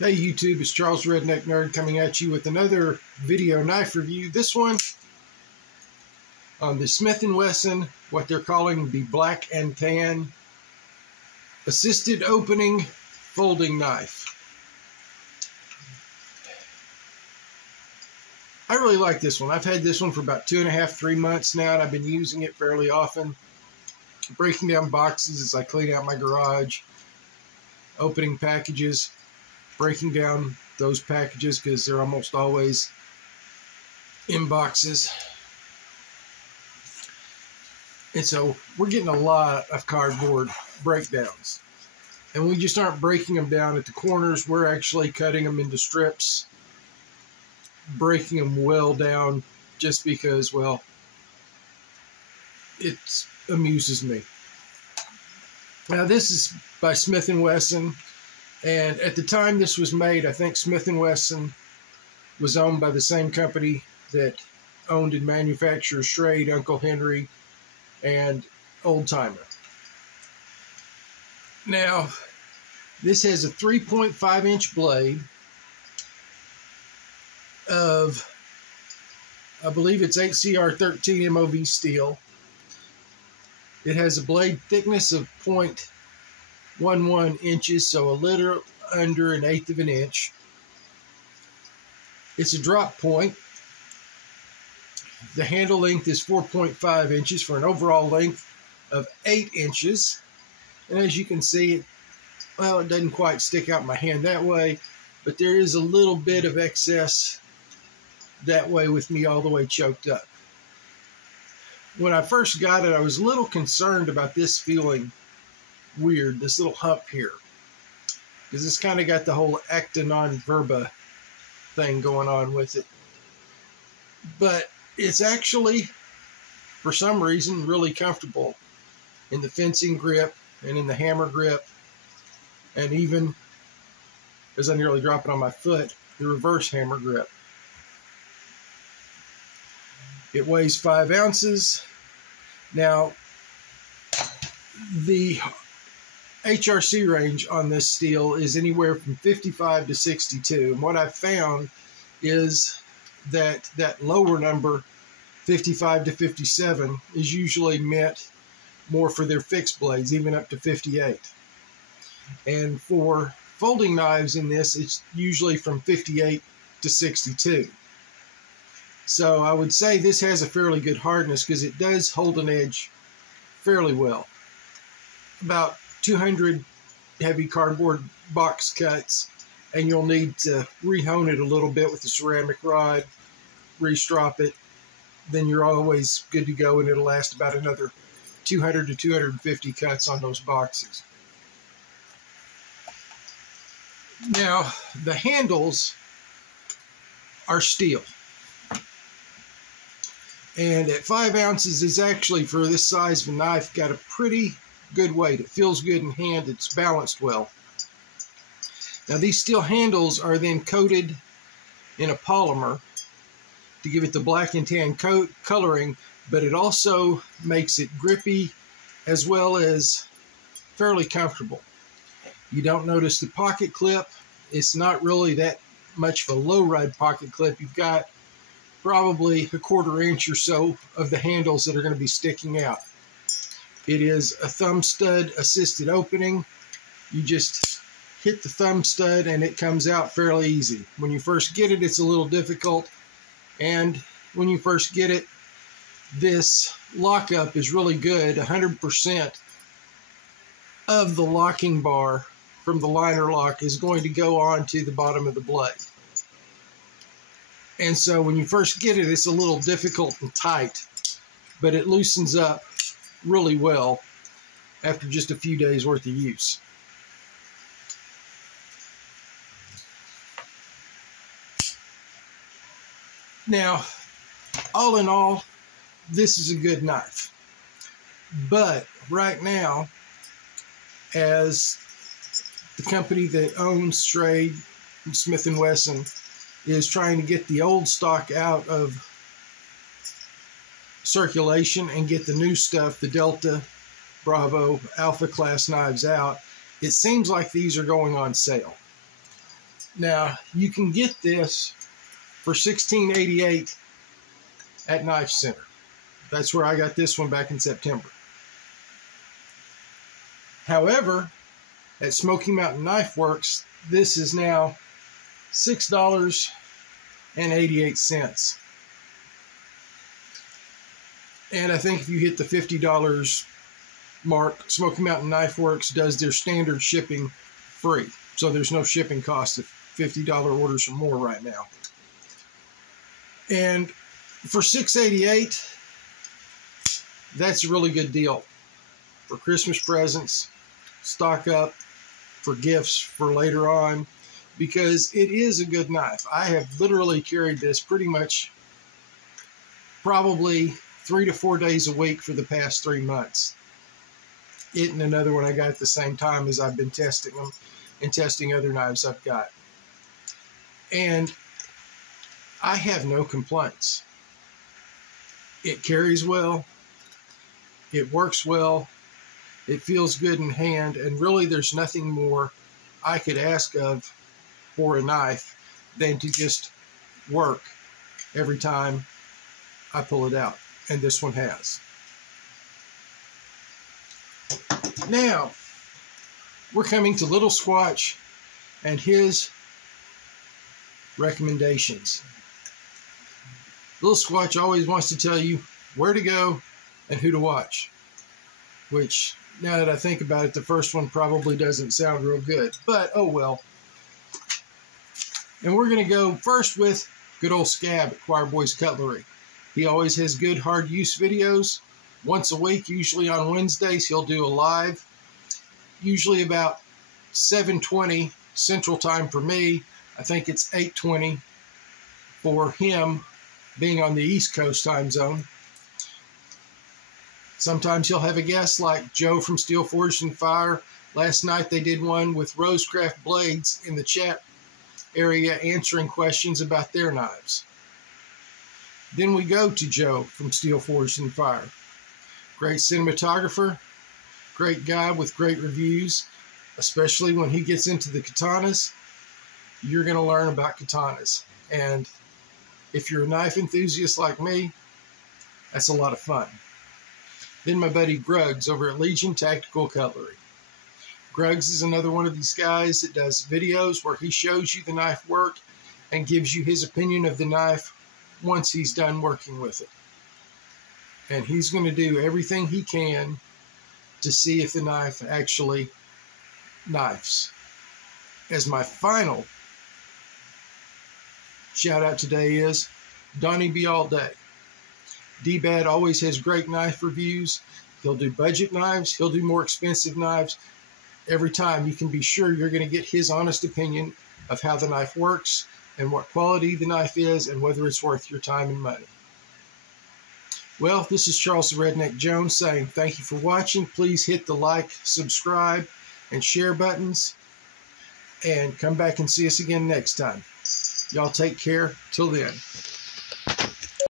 Hey YouTube, it's Charles Redneck Nerd coming at you with another video knife review. This one on the Smith & Wesson, what they're calling the Black and Tan assisted opening folding knife. I really like this one. I've had this one for about 2.5, 3 months now, and I've been using it fairly often. Breaking down boxes as I clean out my garage, opening packages, breaking down those packages because they're almost always in boxes. And so we're getting a lot of cardboard breakdowns. And we just aren't breaking them down at the corners. We're actually cutting them into strips, breaking them well down just because, well, it amuses me. Now this is by Smith & Wesson. And at the time this was made, I think Smith & Wesson was owned by the same company that owned and manufactured Schrade, Uncle Henry, and Old Timer. Now, this has a 3.5-inch blade of, I believe it's 8CR13 MOV steel. It has a blade thickness of 0.11 inches, so a little under 1/8 of an inch. It's a drop point. The handle length is 4.5 inches for an overall length of 8 inches. And as you can see, it doesn't quite stick out my hand that way, but there is a little bit of excess that way with me all the way choked up. When I first got it, I was a little concerned about this feeling weird, this little hump here, because it's kind of got the whole acta non verba thing going on with it. But it's actually, for some reason, really comfortable in the fencing grip and in the hammer grip, and even, as I nearly drop it on my foot, the reverse hammer grip. It weighs 5 ounces. Now, the HRC range on this steel is anywhere from 55 to 62. And what I've found is that that lower number, 55 to 57, is usually meant more for their fixed blades, even up to 58. And for folding knives in this, it's usually from 58 to 62. So I would say this has a fairly good hardness because it does hold an edge fairly well. About 200 heavy cardboard box cuts, and you'll need to re-hone it a little bit with the ceramic rod, re-strop it, then you're always good to go, and it'll last about another 200 to 250 cuts on those boxes. Now, the handles are steel. And at 5 ounces is actually, for this size of a knife, got a pretty good weight. It feels good in hand. It's balanced well. Now these steel handles are then coated in a polymer to give it the black and tan coloring, but it also makes it grippy as well as fairly comfortable. You don't notice the pocket clip. It's not really that much of a low ride pocket clip. You've got probably a 1/4 inch or so of the handles that are going to be sticking out. It is a thumb stud assisted opening. You just hit the thumb stud and it comes out fairly easy. When you first get it, it's a little difficult. And when you first get it, this lockup is really good. 100% of the locking bar from the liner lock is going to go on to the bottom of the blade. And so when you first get it, it's a little difficult and tight, but it loosens up really well after just a few days worth of use. Now, all in all, this is a good knife. But right now, as the company that owns Schrade and Smith & Wesson is trying to get the old stock out of circulation and get the new stuff, the Delta, Bravo, Alpha class knives out, it seems like these are going on sale. Now, you can get this for $16.88 at Knife Center. That's where I got this one back in September. However, at Smoky Mountain Knife Works, this is now $6.88. And I think if you hit the $50 mark, Smoky Mountain Knife Works does their standard shipping free. So there's no shipping cost at $50 orders or more right now. And for $6.88, that's a really good deal for Christmas presents, stock up, for gifts for later on, because it is a good knife. I have literally carried this pretty much probably 3 to 4 days a week for the past 3 months. It and another one I got at the same time as I've been testing them and testing other knives I've got. And I have no complaints. It carries well. It works well. It feels good in hand. And really, there's nothing more I could ask of for a knife than to just work every time I pull it out. And this one has. Now, we're coming to Little Squatch and his recommendations. Little Squatch always wants to tell you where to go and who to watch, which, now that I think about it, the first one probably doesn't sound real good, but oh well. And we're going to go first with good old Scab at Choir Boys Cutlery. He always has good hard use videos. Once a week, usually on Wednesdays, he'll do a live, usually about 7:20 Central Time for me. I think it's 8:20 for him, being on the East Coast time zone. Sometimes he'll have a guest like Joe from Steel Forged and Fire. Last night they did one with Rosecraft Blades in the chat area answering questions about their knives. Then we go to Joe from Steel Forged and Fire. Great cinematographer, great guy with great reviews, especially when he gets into the katanas. You're going to learn about katanas. And if you're a knife enthusiast like me, that's a lot of fun. Then my buddy Gruggs over at Legion Tactical Cutlery. Gruggs is another one of these guys that does videos where he shows you the knife work and gives you his opinion of the knife once he's done working with it. And he's going to do everything he can to see if the knife actually knifes. As my final shout out today is Donnie B. All Day. D-Bad always has great knife reviews. He'll do budget knives. He'll do more expensive knives. Every time you can be sure you're going to get his honest opinion of how the knife works and what quality the knife is and whether it's worth your time and money. Well, this is Charles the Redneck Jones saying thank you for watching. Please hit the like, subscribe, and share buttons. And come back and see us again next time. Y'all take care. Till then.